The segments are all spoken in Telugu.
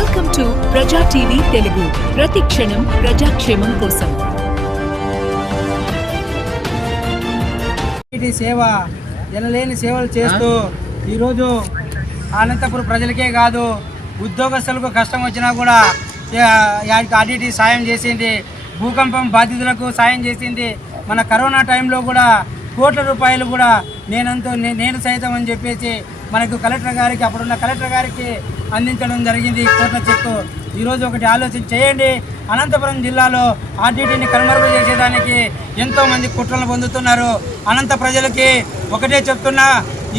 వెల్కమ్ టు ప్రజా టీవీ తెలుగు. ప్రతి క్షణం ప్రజాక్షేమం కోసం. సేవ ఎనలేని సేవలు చేస్తూ ఈరోజు అనంతపురం ప్రజలకే కాదు ఉద్యోగస్తులకు కష్టం వచ్చినా కూడా ఆర్టీటీ సాయం చేసింది. భూకంపం బాధితులకు సాయం చేసింది. మన కరోనా టైంలో కూడా కోట్ల రూపాయలు కూడా నేను సైతం అని చెప్పేసి మనకు కలెక్టర్ గారికి అప్పుడున్న కలెక్టర్ గారికి అందించడం జరిగింది. కోట్ల చెక్కు ఈరోజు ఒకటి ఆలోచన చేయండి. అనంతపురం జిల్లాలో ఆర్టీటీని కనుమరుగు చేసేదానికి ఎంతోమంది కుట్రలు పొందుతున్నారు. అనంత ప్రజలకి ఒకటే చెప్తున్నా,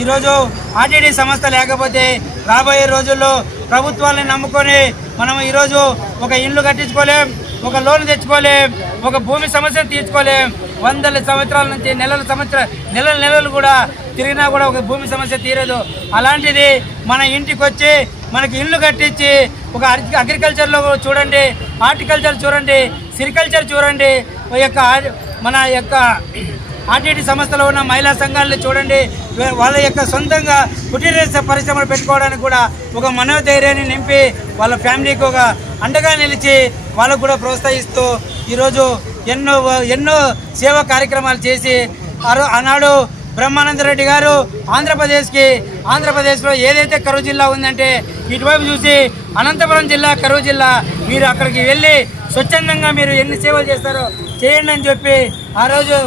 ఈరోజు ఆర్టీటీ సంస్థ లేకపోతే రాబోయే రోజుల్లో ప్రభుత్వాన్ని నమ్ముకొని మనం ఈరోజు ఒక ఇల్లు కట్టించుకోలేం, ఒక లోన్ తెచ్చుకోలేం, ఒక భూమి సమస్యను తీర్చుకోలేం. వందల సంవత్సరాల నుంచి నెలలు కూడా తిరిగినా కూడా ఒక భూమి సమస్య తీరదు. అలాంటిది మన ఇంటికి వచ్చి మనకి ఇల్లు కట్టించి ఒక అగ్రికల్చర్లో చూడండి, హార్టికల్చర్ చూడండి, సిరికల్చర్ చూడండి, మన యొక్క ఆర్టీటీ సంస్థలో ఉన్న మహిళా సంఘాలను చూడండి. వాళ్ళ యొక్క సొంతంగా కుటీర పరిశ్రమలు పెట్టుకోవడానికి కూడా ఒక మనోధైర్యాన్ని నింపి వాళ్ళ ఫ్యామిలీకి ఒక అండగా నిలిచి వాళ్ళకు కూడా ప్రోత్సహిస్తూ ఈరోజు ఎన్నో సేవా కార్యక్రమాలు చేసి ఆనాడు బ్రహ్మానందరెడ్డి గారు ఆంధ్రప్రదేశ్లో ఏదైతే కరువు జిల్లా ఉందంటే ఇటువైపు చూసి అనంతపురం జిల్లా కరువు జిల్లా, మీరు అక్కడికి వెళ్ళి స్వచ్ఛందంగా మీరు ఎన్ని సేవలు చేస్తారో చేయండి అని చెప్పి ఆ రోజు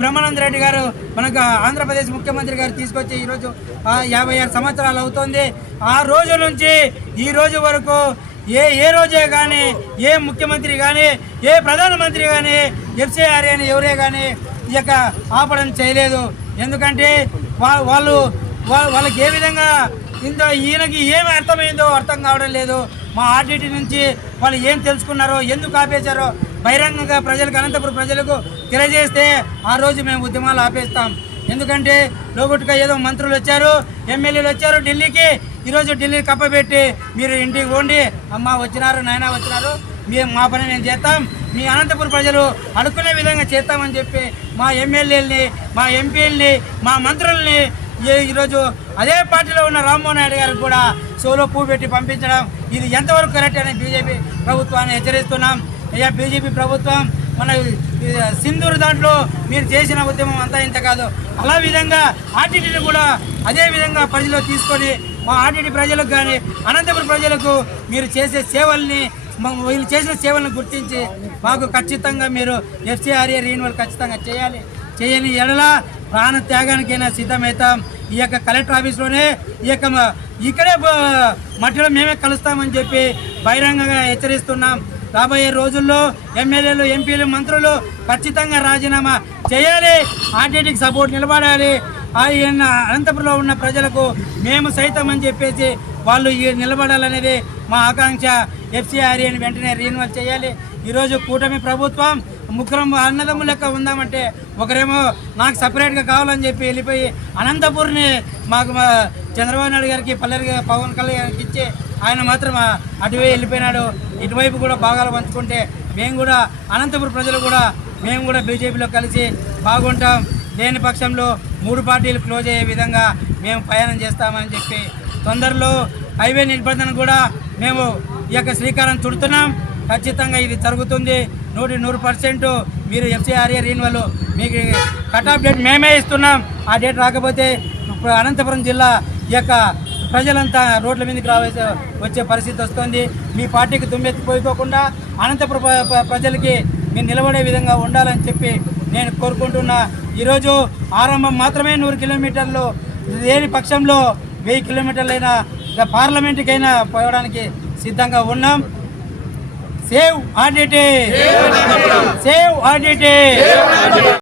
బ్రహ్మానందరెడ్డి గారు మనకు ఆంధ్రప్రదేశ్ ముఖ్యమంత్రి గారు తీసుకొచ్చి ఈరోజు 56 సంవత్సరాలు అవుతుంది. ఆ రోజు నుంచి ఈ రోజు వరకు ఏ రోజే కానీ ఏ ముఖ్యమంత్రి కానీ ఏ ప్రధానమంత్రి కానీ ఎఫ్సిఆర్ అని ఎవరే కానీ ఈ యొక్క ఆపడం చేయలేదు. ఎందుకంటే వాళ్ళకి ఏ విధంగా ఈయనకి ఏమి అర్థమైందో అర్థం కావడం లేదు. మా ఆర్టీటీ నుంచి వాళ్ళు ఏం తెలుసుకున్నారో, ఎందుకు ఆపేశారో బహిరంగంగా అనంతపురం ప్రజలకు తెలియజేస్తే ఆ రోజు మేము ఉద్యమాలు ఆపేస్తాం. ఎందుకంటే లోగుట్టుగా ఏదో మంత్రులు వచ్చారు, ఎమ్మెల్యేలు వచ్చారు ఢిల్లీకి, ఈరోజు ఢిల్లీ కప్పబెట్టి మీరు ఇంటికి పోండి, అమ్మ వచ్చినారు, నాయన వచ్చినారు, మా పని మేము చేస్తాం, మీ అనంతపురం ప్రజలు అనుకునే విధంగా చేస్తామని చెప్పి మా ఎమ్మెల్యేలని, మా ఎంపీలని, మా మంత్రుల్ని ఈరోజు అదే పార్టీలో ఉన్న రామ్మోహన్ నాయుడు గారికి కూడా సోలో పువ్వు పెట్టి పంపించడం ఇది ఎంతవరకు కరెక్ట్ అని బీజేపీ ప్రభుత్వాన్ని హెచ్చరిస్తున్నాం. అయ్యా బీజేపీ ప్రభుత్వం, మన సింధూరు దాంట్లో మీరు చేసిన ఉద్యమం అంతా ఇంత కాదు. అలా విధంగా ఆర్టీటీని కూడా అదే విధంగా పరిధిలో తీసుకొని మా ఆర్టీటీ ప్రజలకు కానీ అనంతపురం ప్రజలకు మీరు చేసే సేవల్ని, వీళ్ళు చేసిన సేవలను గుర్తించి మాకు ఖచ్చితంగా మీరు ఎఫ్సిఆర్ఏ రీన్యువల్ ఖచ్చితంగా చేయని ఎడల ప్రాణ త్యాగానికైనా సిద్ధమవుతాం. ఈ యొక్క కలెక్టర్ ఆఫీస్లోనే ఇక్కడే మట్టిలో మేమే కలుస్తామని చెప్పి బహిరంగంగా హెచ్చరిస్తున్నాం. రాబోయే రోజుల్లో ఎమ్మెల్యేలు, ఎంపీలు, మంత్రులు ఖచ్చితంగా రాజీనామా చేయాలి, ఆర్టీటీకి సపోర్ట్ నిలబడాలి. అనంతపురంలో ఉన్న ప్రజలకు మేము సైతం అని చెప్పేసి వాళ్ళు నిలబడాలనేది మా ఆకాంక్ష. ఎఫ్సిఆర్ఏని వెంటనే రీన్యువల్ చేయాలి. ఈరోజు కూటమి ప్రభుత్వం ముగ్గురం అన్నదమ్ము లెక్క ఉందామంటే ఒకరేమో నాకు సపరేట్గా కావాలని చెప్పి వెళ్ళిపోయి అనంతపుర్ని మాకు చంద్రబాబు నాయుడు గారికి, పవన్ కళ్యాణ్ గారికి ఇచ్చి ఆయన మాత్రం అటువైపు వెళ్ళిపోయినాడు. ఇటువైపు కూడా భాగాలు పంచుకుంటే మేము కూడా అనంతపురం ప్రజలు కూడా మేము కూడా బీజేపీలో కలిసి బాగుంటాం. లేని పక్షంలో 3 పార్టీలు క్లోజ్ అయ్యే విధంగా మేము ప్రయాణం చేస్తామని చెప్పి తొందరలో హైవే నిబంధన కూడా మేము ఈ యొక్క శ్రీకారం చుడుతున్నాం. ఖచ్చితంగా ఇది జరుగుతుంది 100%. మీరు ఎఫ్సిఆర్ఏ రీన్యువల్ మీకు కట్ ఆఫ్ డేట్ మేమే ఇస్తున్నాం. ఆ డేట్ రాకపోతే అనంతపురం జిల్లా ఈ యొక్క ప్రజలంతా రోడ్ల మీదకి వచ్చే పరిస్థితి వస్తుంది. మీ పార్టీకి దుమ్మెత్తిపోయిపోకుండా అనంతపురం ప్రజలకి మీరు నిలబడే విధంగా ఉండాలని చెప్పి నేను కోరుకుంటున్నా. ఈరోజు ఆరంభం మాత్రమే 100 కిలోమీటర్లు, లేని పక్షంలో 1000 కిలోమీటర్లైనా పార్లమెంటుకైనా పోవడానికి సిద్ధంగా ఉన్నాం. Save RTT, save RTT.